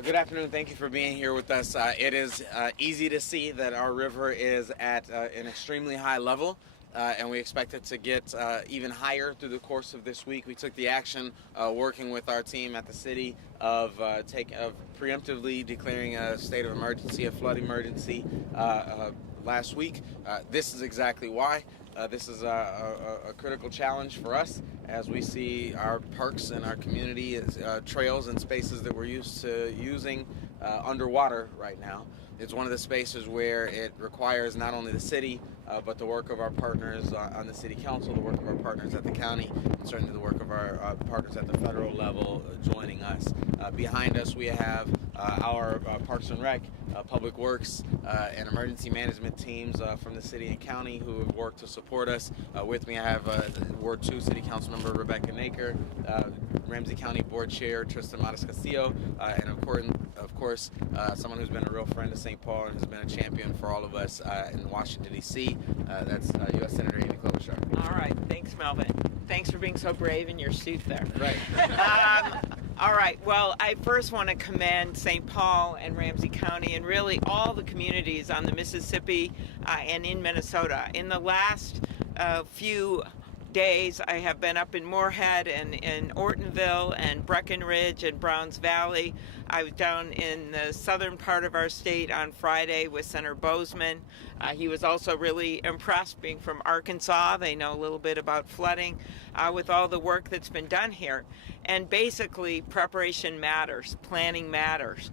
Good afternoon. Thank you for being here with us. It is easy to see that our river is at an extremely high level, and we expect it to get even higher through the course of this week. We took the action working with our team at the city of preemptively declaring a state of emergency, a flood emergency last week. This is exactly why. This is a critical challenge for us as we see our parks and our community trails and spaces that we're used to using underwater right now. It's one of the spaces where it requires not only the city, but the work of our partners on the city council, the work of our partners at the county, and certainly the work of our partners at the federal level joining us. Behind us we have our Parks and Rec, Public Works, and emergency management teams from the city and county who have worked to support us. With me I have Ward 2 City Council Member Rebecca Naker, Ramsey County Board Chair Tristan Matas Castillo, and of course someone who's been a real friend to St. Paul and has been a champion for all of us in Washington, D.C. That's U.S. Senator Amy Klobuchar. All right, thanks, Melvin. Thanks for being so brave in your suit there. Right. All right, well, I first want to commend St. Paul and Ramsey County and really all the communities on the Mississippi and in Minnesota. In the last few days, I have been up in Moorhead and in Ortonville and Breckenridge and Browns Valley. I was down in the southern part of our state on Friday with Senator Bozeman. He was also really impressed being from Arkansas. They know a little bit about flooding with all the work that's been done here. And basically, preparation matters, planning matters.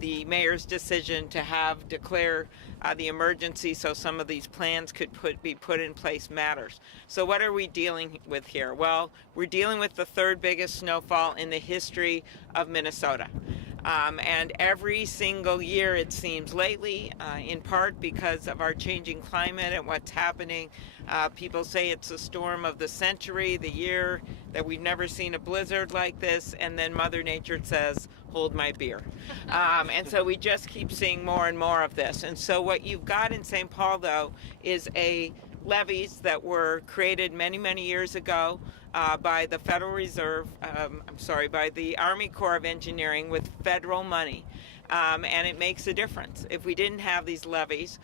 The mayor's decision to declare the emergency so some of these plans could be put in place matters. So what are we dealing with here? Well, we're dealing with the third biggest snowfall in the history of Minnesota. And every single year, it seems lately, in part because of our changing climate and what's happening, people say it's the storm of the century, the year that we've never seen a blizzard like this, and then Mother Nature says, hold my beer. And so we just keep seeing more and more of this. And so what you've got in St. Paul, though, is levees that were created many, many years ago by the Federal Reserve, by the Army Corps of Engineering with federal money. And it makes a difference. If we didn't have these levees,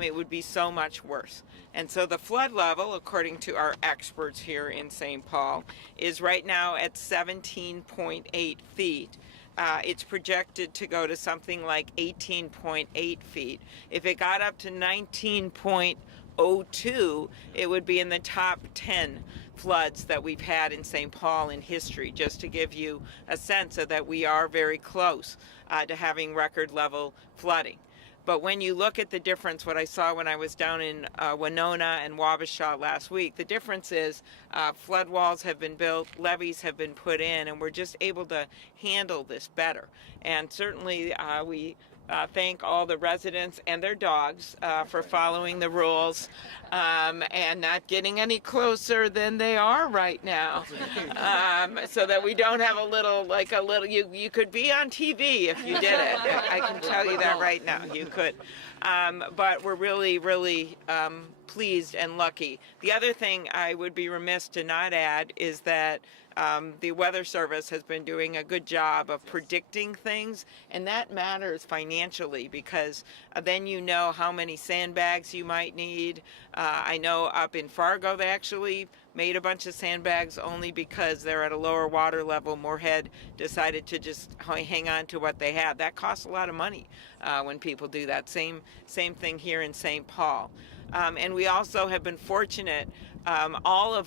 it would be so much worse. And so the flood level, according to our experts here in St. Paul, is right now at 17.8 feet. It's projected to go to something like 18.8 feet. If it got up to 19.02, it would be in the top 10 floods that we've had in St. Paul in history, just to give you a sense of that we are very close to having record level flooding. But when you look at the difference, what I saw when I was down in Winona and Wabasha last week, the difference is flood walls have been built, levees have been put in, and we're just able to handle this better. And certainly we thank all the residents and their dogs for following the rules and not getting any closer than they are right now, so that we don't have you could be on TV if you did it. I can tell you that right now, you could. But we're really, really pleased and lucky. The other thing I would be remiss to not add is that the Weather Service has been doing a good job of predicting things, and that matters financially because then you know how many sandbags you might need. I know up in Fargo they actually made a bunch of sandbags only because they're at a lower water level. Moorhead decided to just hang on to what they had. That costs a lot of money when people do that. Same thing here in St. Paul. And we also have been fortunate. All of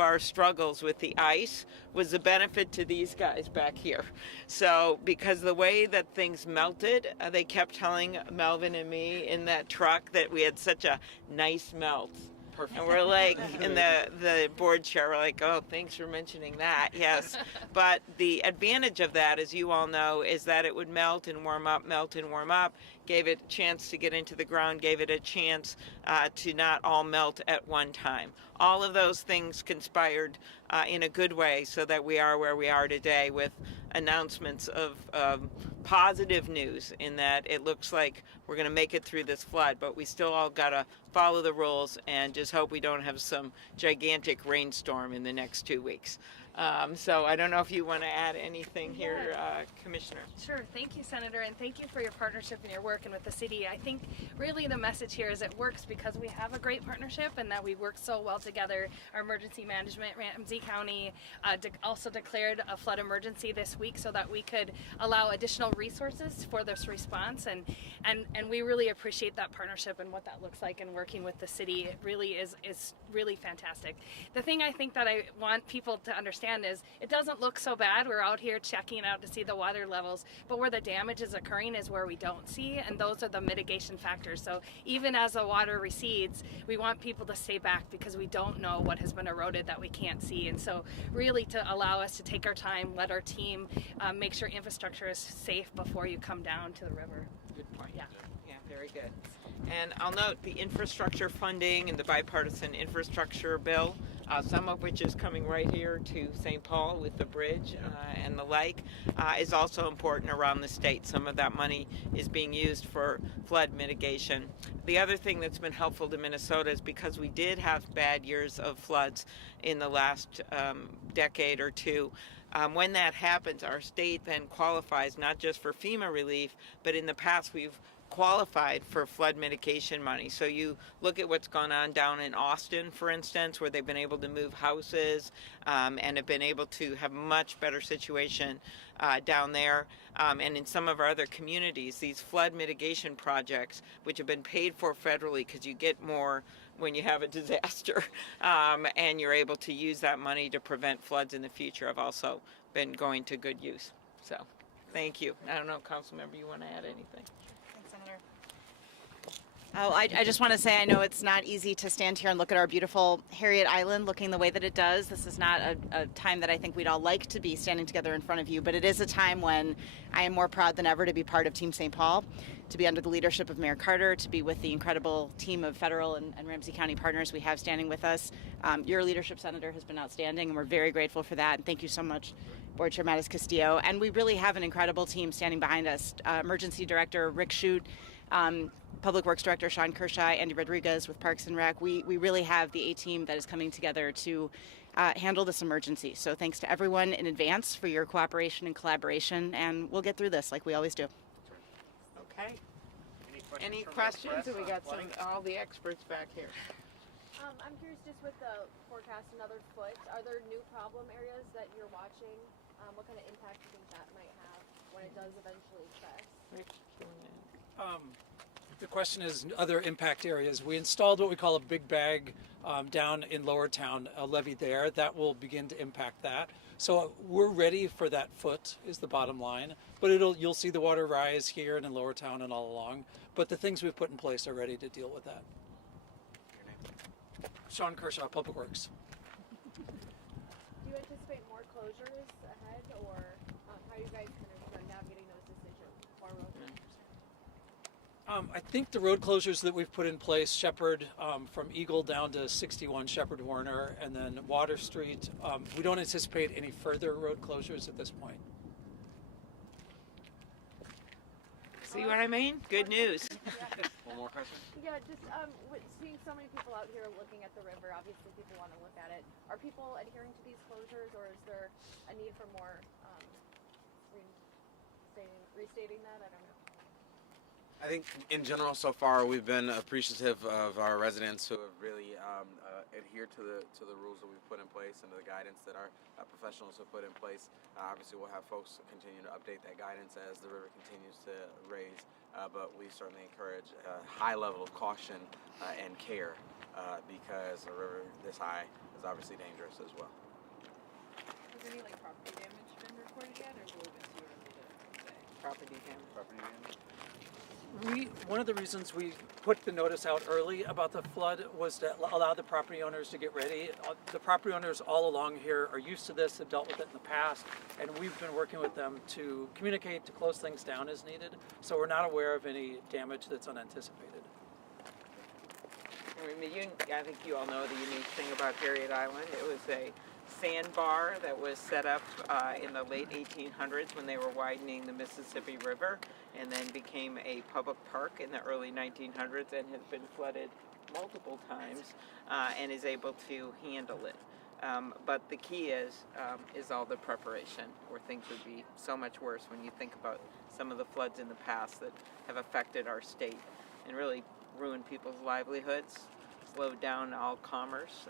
our struggles with the ice was a benefit to these guys back here. So because the way that things melted, they kept telling Melvin and me in that truck that we had such a nice melt. Perfect. And we're like, in the board chair, we're like, oh, thanks for mentioning that. Yes. But the advantage of that, as you all know, is that it would melt and warm up, gave it a chance to get into the ground, gave it a chance to not all melt at one time. All of those things conspired in a good way so that we are where we are today with announcements of positive news in that it looks like we're going to make it through this flood, but we still all got to follow the rules and just hope we don't have some gigantic rainstorm in the next 2 weeks. So I don't know if you want to add anything here, Commissioner. Sure. Thank you, Senator, and thank you for your partnership and your work and with the city. I think really the message here is it works because we have a great partnership and that we work so well together. Our emergency management, Ramsey County, also declared a flood emergency this week so that we could allow additional resources for this response, and we really appreciate that partnership and what that looks like and working with the city. It really is really fantastic. The thing I think that I want people to understand is it doesn't look so bad. We're out here checking out to see the water levels, but where the damage is occurring is where we don't see, and those are the mitigation factors. So even as the water recedes, we want people to stay back because we don't know what has been eroded that we can't see. And so really to allow us to take our time, let our team make sure infrastructure is safe before you come down to the river. Good point. Yeah. Yeah, very good. And I'll note the infrastructure funding and the bipartisan infrastructure bill, some of which is coming right here to St. Paul with the bridge and the like, is also important around the state. Some of that money is being used for flood mitigation. The other thing that's been helpful to Minnesota is because we did have bad years of floods in the last decade or two. When that happens, our state then qualifies not just for FEMA relief, but in the past we've qualified for flood mitigation money. So you look at what's gone on down in Austin, for instance, where they've been able to move houses and have been able to have much better situation down there. And in some of our other communities, these flood mitigation projects, which have been paid for federally because you get more when you have a disaster, and you're able to use that money to prevent floods in the future, have also been going to good use. So thank you. I don't know, Councilmember, you want to add anything? Oh, I just want to say I know it's not easy to stand here and look at our beautiful Harriet Island looking the way that it does. This is not a time that I think we'd all like to be standing together in front of you, but it is a time when I am more proud than ever to be part of Team St. Paul, to be under the leadership of Mayor Carter, to be with the incredible team of federal and Ramsey County partners we have standing with us. Your leadership, Senator, has been outstanding, and we're very grateful for that. And thank you so much, Board Chair Mattis Castillo. And we really have an incredible team standing behind us. Emergency Director Rick Shute, Public Works Director Sean Kershaw, Andy Rodriguez with Parks and Rec. We really have the A-team that is coming together to handle this emergency. So thanks to everyone in advance for your cooperation and collaboration, and we'll get through this like we always do. Okay. Any questions? We got all the experts back here. I'm curious, just with the forecast another foot, are there new problem areas that you're watching? What kind of impact do you think that might have when it does eventually crest? Rick, do you wanna add? The question is other impact areas. We installed what we call a big bag down in Lower Town, a levee there that will begin to impact that. So we're ready for that foot is the bottom line, but you'll see the water rise here and in Lower Town and all along. But the things we've put in place are ready to deal with that. Sean Kershaw, Public Works. Do you anticipate more closures ahead, or how are you guys kind of navigating those decisions or road closures? I think the road closures that we've put in place, Shepherd from Eagle down to 61 Shepherd Warner, and then Water Street, we don't anticipate any further road closures at this point. See what I mean? Good news. One more question? Yeah, just with seeing so many people out here looking at the river, obviously people want to look at it. Are people adhering to these closures, or is there a need for more restating that? I don't know. I think in general so far we've been appreciative of our residents who have really adhered to the rules that we've put in place and the guidance that our professionals have put in place. Obviously we'll have folks continue to update that guidance as the river continues to raise, but we certainly encourage a high level of caution and care because a river this high is obviously dangerous as well. Has any property damage been reported yet, or is it a little bit too early to say? Property damage. Property damage? One of the reasons we put the notice out early about the flood was to allow the property owners to get ready. The property owners all along here are used to this, have dealt with it in the past, and we've been working with them to communicate, to close things down as needed. So we're not aware of any damage that's unanticipated. I think you all know the unique thing about Harriet Island. It was a sandbar that was set up in the late 1800s when they were widening the Mississippi River, and then became a public park in the early 1900s and has been flooded multiple times and is able to handle it. But the key is all the preparation, or things would be so much worse when you think about some of the floods in the past that have affected our state and really ruined people's livelihoods, slowed down all commerce,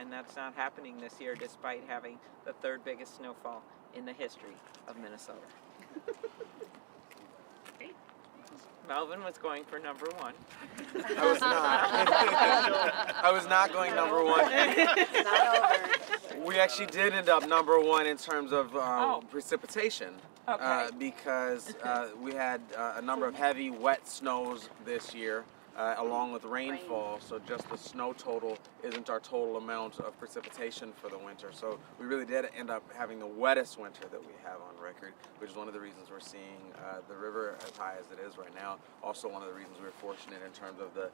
and that's not happening this year despite having the third biggest snowfall in the history of Minnesota. Melvin was going for number one. I was not. I was not going number one. We actually did end up number one in terms of precipitation. Okay. Because we had a number of heavy, wet snows this year, along with rainfall. So just the snow total isn't our total amount of precipitation for the winter. So we really did end up having the wettest winter that we have on record, which is one of the reasons we're seeing the river as high as it is right now. Also, one of the reasons we're fortunate in terms of the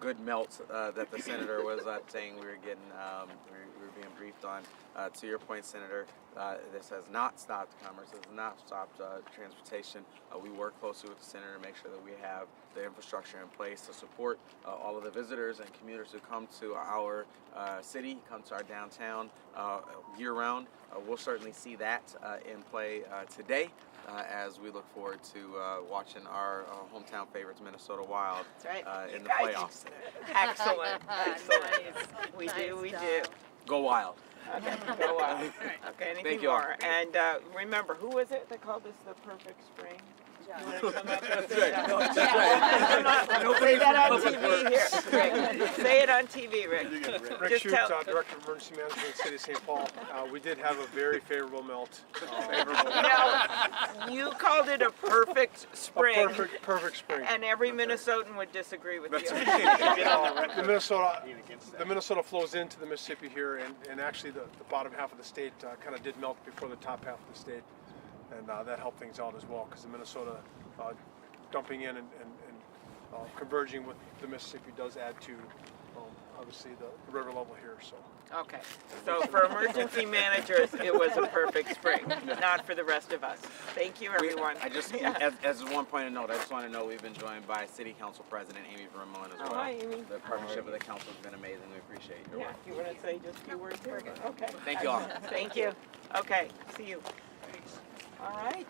good melt that the senator was saying we were getting, we were being briefed on. To your point, Senator, this has not stopped commerce, has not stopped transportation. We work closely with the senator to make sure that we have the infrastructure in place to support all of the visitors and commuters who come to our city, come to our downtown year-round. We'll certainly see that in play today as we look forward to watching our hometown favorites, Minnesota Wild, That's right. in the playoffs today. Excellent, excellent. We do. Go Wild. Okay, go on. Okay, anything Thank you all. more? And remember, who was it that called this the perfect spring? You wanna come up and That's say right. that? That's Say that on TV here, Rick. Say it on TV, Rick. Rick Just Schutz, tell- Director of Emergency Management in the City of St. Paul. We did have a very favorable melt. No, you called it a perfect spring, Perfect spring. and every Minnesotan would disagree with you. The Minnesota flows into the Mississippi here, and actually the bottom half of the state kind of did melt before the top half of the state, and that helped things out as well, because the Minnesota dumping in and converging with the Mississippi does add to obviously the river level here. So. Okay, so for emergency managers, it was a perfect spring, not for the rest of us. Thank you, everyone. I just, as one point of note, I just want to know we've been joined by City Council President Amy Vermeulen as well. Hi, Amy. The partnership with the council has been amazing. We appreciate your Yeah, work. you want to say just a few words here? Okay. Thank you all. Thank you. Okay, see you. All right.